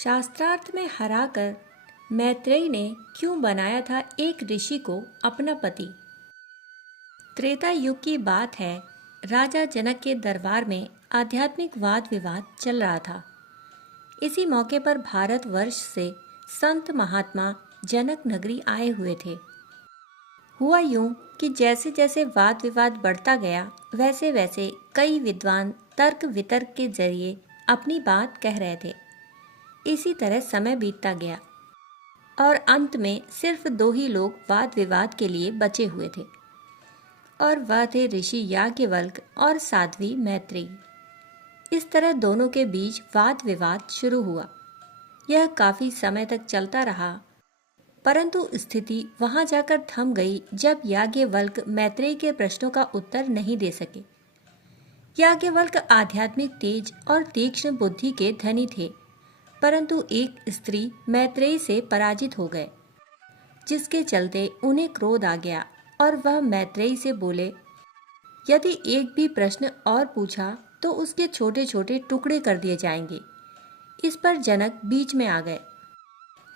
शास्त्रार्थ में हराकर मैत्रेयी ने क्यों बनाया था एक ऋषि को अपना पति। त्रेता युग की बात है। राजा जनक के दरबार में आध्यात्मिक वाद विवाद चल रहा था। इसी मौके पर भारतवर्ष से संत महात्मा जनक नगरी आए हुए थे। हुआ यूं कि जैसे जैसे वाद विवाद बढ़ता गया, वैसे वैसे कई विद्वान तर्क वितर्क के जरिए अपनी बात कह रहे थे। इसी तरह समय बीतता गया और अंत में सिर्फ दो ही लोग वाद विवाद के लिए बचे हुए थे, और वह थे ऋषि याज्ञवल्क्य और साध्वी मैत्रेयी। इस तरह दोनों के बीच वाद विवाद शुरू हुआ। यह काफी समय तक चलता रहा, परंतु स्थिति वहां जाकर थम गई जब याज्ञवल्क्य मैत्रेयी के प्रश्नों का उत्तर नहीं दे सके। याज्ञवल्क्य आध्यात्मिक तेज और तीक्ष्ण बुद्धि के धनी थे, परंतु एक स्त्री मैत्रेयी से पराजित हो गए, जिसके चलते उन्हें क्रोध आ गया और वह मैत्रेयी से बोले, यदि एक भी प्रश्न और पूछा तो उसके छोटे छोटे टुकड़े कर दिए जाएंगे। इस पर जनक बीच में आ गए।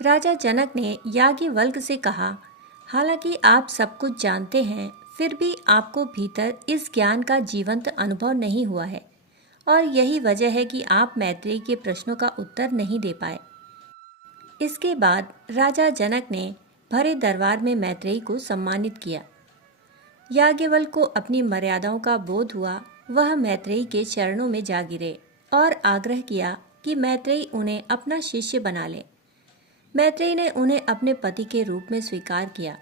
राजा जनक ने याज्ञवल्क्य से कहा, हालांकि आप सब कुछ जानते हैं, फिर भी आपको भीतर इस ज्ञान का जीवंत अनुभव नहीं हुआ है, और यही वजह है कि आप मैत्रेयी के प्रश्नों का उत्तर नहीं दे पाए। इसके बाद राजा जनक ने भरे दरबार में मैत्रेयी को सम्मानित किया। याज्ञवल्क्य को अपनी मर्यादाओं का बोध हुआ। वह मैत्रेयी के चरणों में जा गिरे और आग्रह किया कि मैत्रेयी उन्हें अपना शिष्य बना ले। मैत्रेयी ने उन्हें अपने पति के रूप में स्वीकार किया।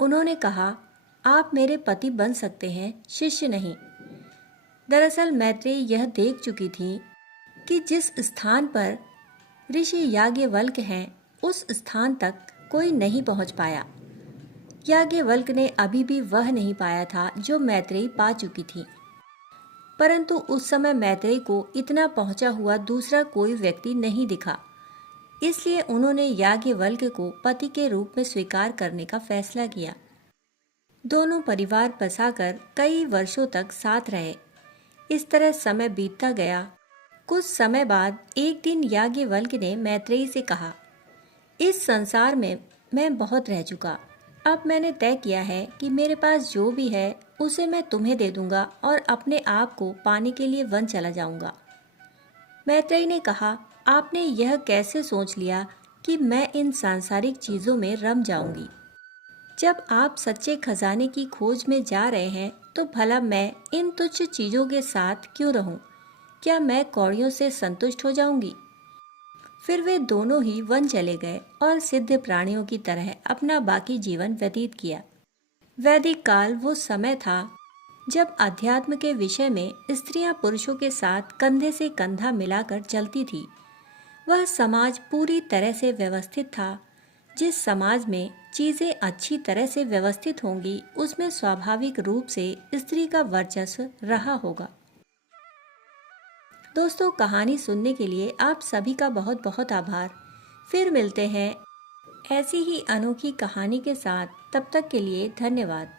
उन्होंने कहा, आप मेरे पति बन सकते हैं, शिष्य नहीं। दरअसल मैत्रेयी यह देख चुकी थी कि जिस स्थान पर ऋषि याज्ञवल्क्य हैं, उस स्थान तक कोई नहीं पहुंच पाया। याज्ञवल्क्य ने अभी भी वह नहीं पाया था जो मैत्रेयी पा चुकी थी, परंतु उस समय मैत्रेयी को इतना पहुंचा हुआ दूसरा कोई व्यक्ति नहीं दिखा। इसलिए उन्होंने याज्ञवल्क्य को पति के रूप में स्वीकार करने का फैसला किया। दोनों परिवार बसाकर कई वर्षों तक साथ रहे। इस तरह समय बीतता गया। कुछ समय बाद एक दिन याज्ञवल्क्य ने मैत्रेयी से कहा, इस संसार में मैं बहुत रह चुका। अब मैंने तय किया है कि मेरे पास जो भी है उसे मैं तुम्हें दे दूंगा और अपने आप को पाने के लिए वन चला जाऊंगा। मैत्रेयी ने कहा, आपने यह कैसे सोच लिया कि मैं इन सांसारिक चीजों में रम जाऊंगी? जब आप सच्चे खजाने की खोज में जा रहे हैं तो भला मैं इन तुच्छ चीजों के साथ क्यों रहूं? क्या मैं कौड़ियों से संतुष्ट हो जाऊंगी? फिर वे दोनों ही वन चले गए और सिद्ध प्राणियों की तरह अपना बाकी जीवन व्यतीत किया। वैदिक काल वो समय था जब अध्यात्म के विषय में स्त्रियां पुरुषों के साथ कंधे से कंधा मिलाकर चलती थी। वह समाज पूरी तरह से व्यवस्थित था। जिस समाज में चीजें अच्छी तरह से व्यवस्थित होंगी, उसमें स्वाभाविक रूप से स्त्री का वर्चस्व रहा होगा। दोस्तों, कहानी सुनने के लिए आप सभी का बहुत बहुत आभार। फिर मिलते हैं ऐसी ही अनोखी कहानी के साथ। तब तक के लिए धन्यवाद।